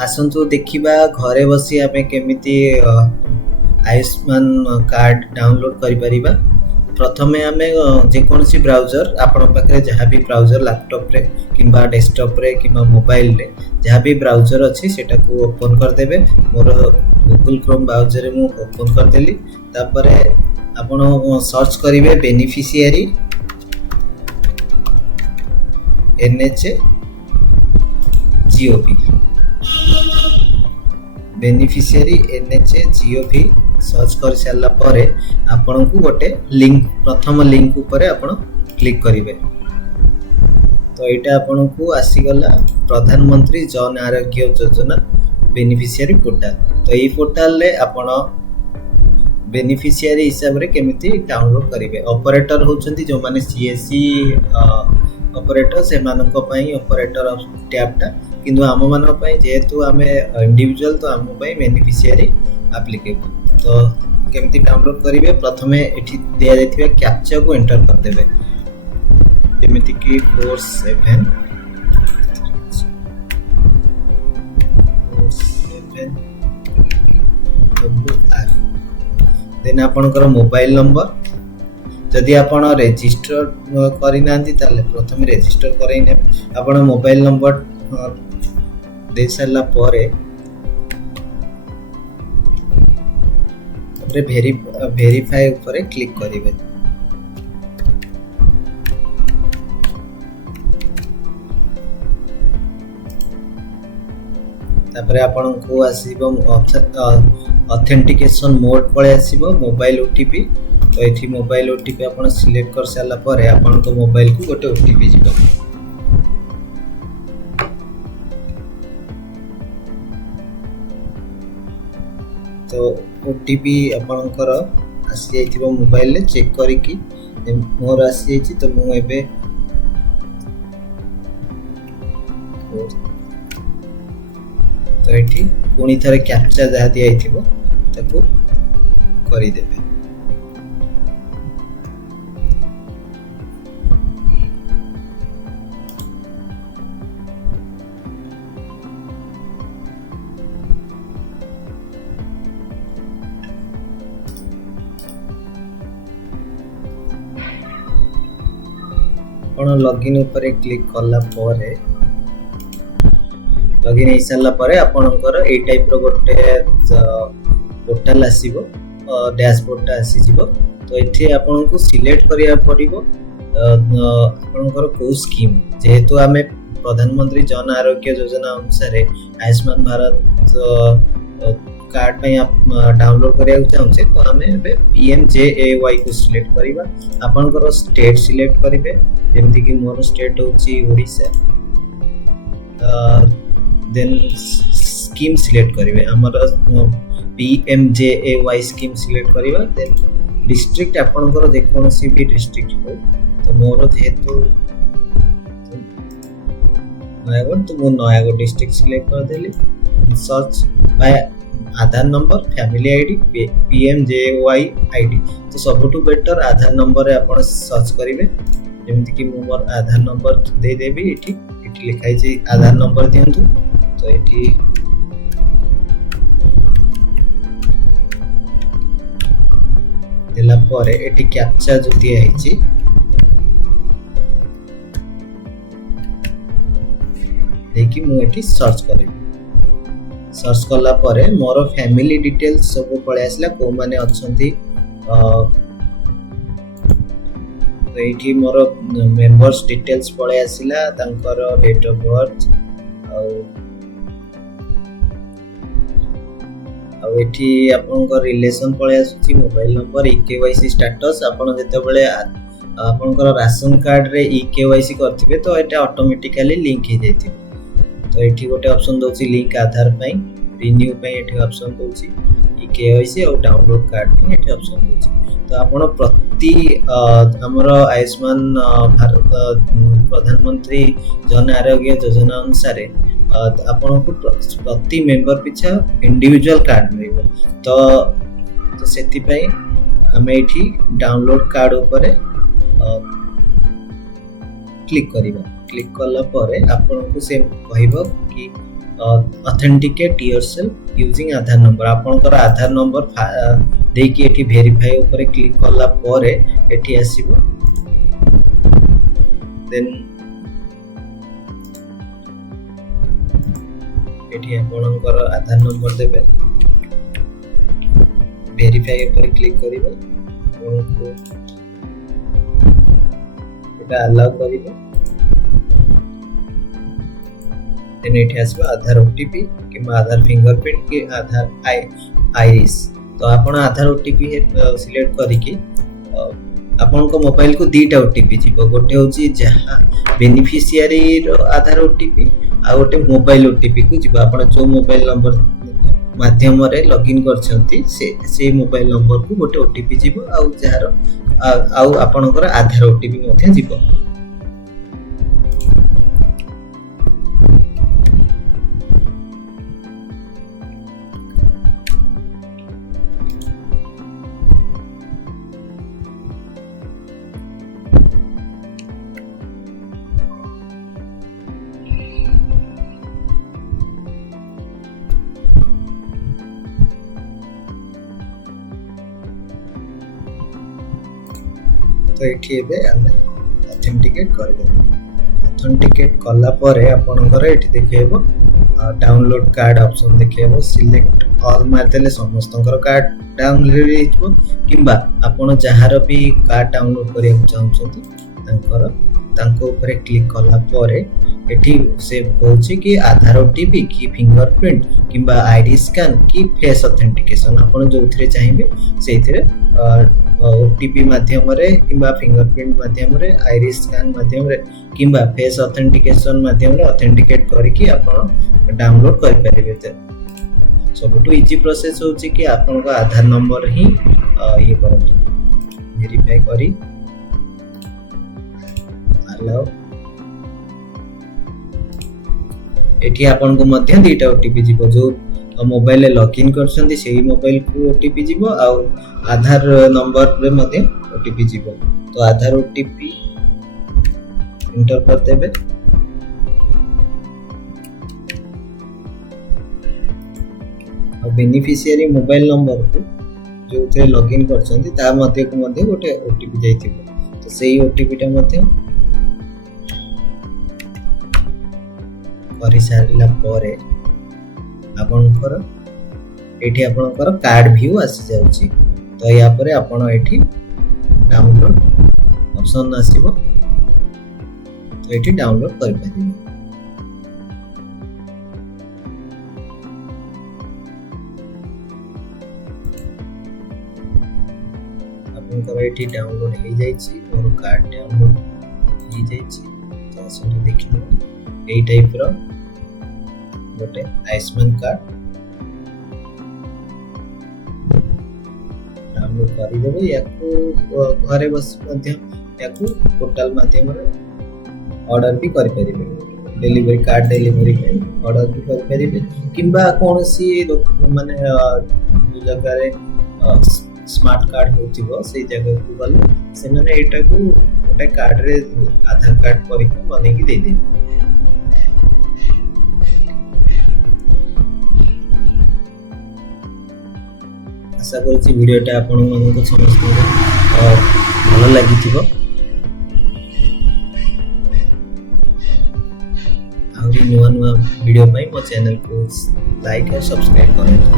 आसंतु देखिबा घरे बसी आमे केमिति आयुष्मान कार्ड डाउनलोड करि परिबा। प्रथमे आमे जेकोसी ब्राउजर आपण पाखरे जहाँ भी ब्राउजर लैपटॉप रे किंबा डेस्कटॉप रे किंबा मोबाइल रे जहाँ भी ब्राउजर अच्छी सेटा को ओपन कर देबे। मोर गूगल क्रोम ब्राउजर रे मु ओपन कर देली। तापरे आपण सर्च करिवे beneficiary NHA GOV beneficiary NHA GOV search कर सारा पर आपण को गोटे लिंक प्रथम लिंक ऊपर आपण क्लिक करिवे। तो एटा आपण को आसीगला प्रधानमंत्री जन आरोग्य योजना बेनिफिशियरी पोर्टल। तो ये पोर्टल ले आपण बेनिफिशियरी हिसाब रे केमिति डाउनलोड करिवे। ऑपरेटर होचंती जो माने CSC ऑपरेटर से मानको पई ऑपरेटर टैब टा किंतु आम मानको पई जेहेतु आमे इंडिविजुअल तो आम पई बेनिफिशियरी एप्लीकेबल। तो केमिति डाउनलोड करिवे प्रथमे एठी दिया जायथिबा कैप्चा को एंटर कर देबे जेमिति कि 47 WR देन आपनकर मोबाइल नंबर जदि आपण रजिस्टर करि नांती ताले प्रथमे रजिस्टर करइ ने आपण मोबाइल नंबर दे साला परे वेरीफाई ऊपर क्लिक करिवे। तापरे आपण को आसीबो ऑथेंटिकेशन मोड पळे आसीबो मोबाइल ओटीपी। तो एठी मोबाइल ओटीपी आपण सिलेक्ट कर साला परे आपण को मोबाइल को गोटे ओटीपी जिवो। तो ओटीपी आपणकर आसी जाइथिबो मोबाइल ले चेक करी कि मोर आसी जाइछि। तो मु एबे तो एठी पुनी थरे कैप्चा जहा दिया आइथिबो ताको करि देबे। लॉगिन ऊपर क्लिक करला परे लॉगिन हो सारा पर आपणकर ए टाइप रो गोटे पोर्टल आसीबो डैशबोर्ड आसीजिवो। तो एठी आपन को सिलेक्ट करिया पड़िबो आपणकर को स्कीम जेहेतु आमे प्रधानमंत्री जन आरोग्य योजना अनुसार आयुष्मान भारत कार्ड पे आप डाउनलोड करिया चाहछे। तो हमें एबे PMJAY को सिलेक्ट करिबा। आपनकर स्टेट सिलेक्ट करिवे जेमति कि मोर स्टेट होची ओडिसा। देन स्कीम सिलेक्ट करिवे हमर PMJAY स्कीम सिलेक्ट करिबा। देन डिस्ट्रिक्ट आपनकर जे कोनसी भी डिस्ट्रिक्ट हो। तो मोर जेहेतु नयागढ़ तो मो नयागढ़ डिस्ट्रिक्ट सिलेक्ट कर देली। Search by Aadhaar number family ID PMJAY ID. तो सबटू बेटर आधार नंबर रे आपण सर्च करिवे जेमति कि मोर आधार नंबर दे देबी। एठी लिखाई छै आधार नंबर दियंतु। तो एठी देला परे एठी कैप्चा जो दिया है देखि मु एठी सर्च करिवे। सर्च करला परे मोर फैमिली डिटेल्स सब पळे आसला को माने अछंती। तो एठी मोर मेंबर्स डिटेल्स पळे आसिला तांकर डेट ऑफ बर्थ आ एठी आपनकर रिलेशन पळे आसुची मोबाइल नंबर EKYC स्टेटस आपण जते बेले आपनकर राशन कार्ड रे EKYC करथिबे तो एटा ऑटोमेटिकली लिंक हे जेति। तो एठी गोटे ऑप्शन दोची लिंक आधार पई रिन्यू पई एठी ऑप्शन दोची EKYC और डाउनलोड कार्ड पई एठी ऑप्शन दोची। तो आपण प्रति हमर आयुष्मान भारत प्रधानमंत्री जन आरोग्य योजना अनुसार आपण को प्रति मेंबर पिछा इंडिविजुअल कार्ड मिलिबो। तो सेति पई हमें एठी डाउनलोड कार्ड ऊपर क्लिक करिबा। क्लिक करला परे आपण को से कहइबो कि ऑथेंटिकेट योरसेल्फ यूजिंग आधार नंबर आपनकर आधार नंबर देकी एठी वेरीफाई ऊपर क्लिक करला परे एठी आसीबो देन एठी आपनकर आधार नंबर देबे वेरीफाई ऊपर क्लिक करिवे आपनको एटा अलाउ करिवे देन एठी आसीबो आधार ओटीपी किबा आधार फिंगरप्रिंट कि आधार आईरिस तो आपण आधार ओटीपी सिलेक्ट करिकि आपण को मोबाइल को दीटा ओटीपी जीवो गोटे होची जहा बेनिफिशियरी रो आधार ओटीपी आ गोटे मोबाइल ओटीपी को जीवो आपण जो मोबाइल नंबर माध्यम रे लॉगिन करछंती से मोबाइल नंबर को गोटे ओटीपी जीवो आ जहार आ आपणकर आधार ओटीपी मध्ये जीवो तो एठी एबे हमें ऑथेंटिकेट कर देबो ऑथेंटिकेट करला परे आपनकर एठी देखेबो डाउनलोड कार्ड ऑप्शन देखेबो सिलेक्ट ऑल मारतेले समस्तकर कार्ड डाउनलोड हेइबो किबा आपण जहार भी कार्ड डाउनलोड करिया चाहछथि तांको ऊपर क्लिक करला परे एठी से कहूची कि आधार ओटीपी कि फिंगरप्रिंट किबा आईडी स्कैन कि फेस ऑथेंटिकेशन आपण जोथरे चाहिबे सेथिरे ओटीपी माध्यम रे किबा फिंगरप्रिंट माध्यम रे आईरिस स्कैन माध्यम रे किबा फेस ऑथेंटिकेशन माध्यम रे ऑथेंटिकेट करिकि आपण डाउनलोड कर परिबे त सबटु इजी प्रोसेस होची कि आपण को आधार नंबर ही ये करंतु वेरीफाई करी अलाउ एठी आपण को मध्य दीटा ओटीपी जीवो जो मोबाइल लॉगिन करछंती सेही मोबाइल को ओटीपी जीवो आ आधार नंबर रे मध्य ओटीपी जीवो तो आधार ओटीपी इंटर कर देबे और बेनिफिशियरी मोबाइल नंबर को जो थे लॉगिन करछंती ता मध्य को मध्य गोटे ओटीपी जाइथिबो तो सेही ओटीपी टा मध्य करि सारिला परे आपनकर एठी आपनकर कार्ड व्यू आसी जाउची तो या परे आपण एठी डाउनलोड ऑप्शन आसीबो तो एठी डाउनलोड कर परिबे आपनकर एठी डाउनलोड हे जाईची मोर कार्ड डाउनलोड हे जाईची तो असले देखिनो एई टाइप रो गोटे आयुष्मान कार्ड डाउनलोड कर देबे याको घरे बस मध्य याको पोर्टल माध्यम रे ऑर्डर भी कर परिबे डिलीवरी कार्ड डिलीवरी ऑर्डर भी कर परिबे किबा कोनसी माने जगह रे स्मार्ट कार्ड होतिबो से जगह को गले से माने एटा को गोटे कार्ड रे आधार कार्ड परिको बने की दे दे आशा करछि वीडियोटा आपण मानको समस्त भलो लागिथिबो आउरी नुवा नुवा वीडियो पाई मो चैनल को लाइक और सब्सक्राइब करंतु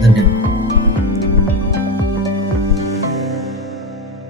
धन्यवाद।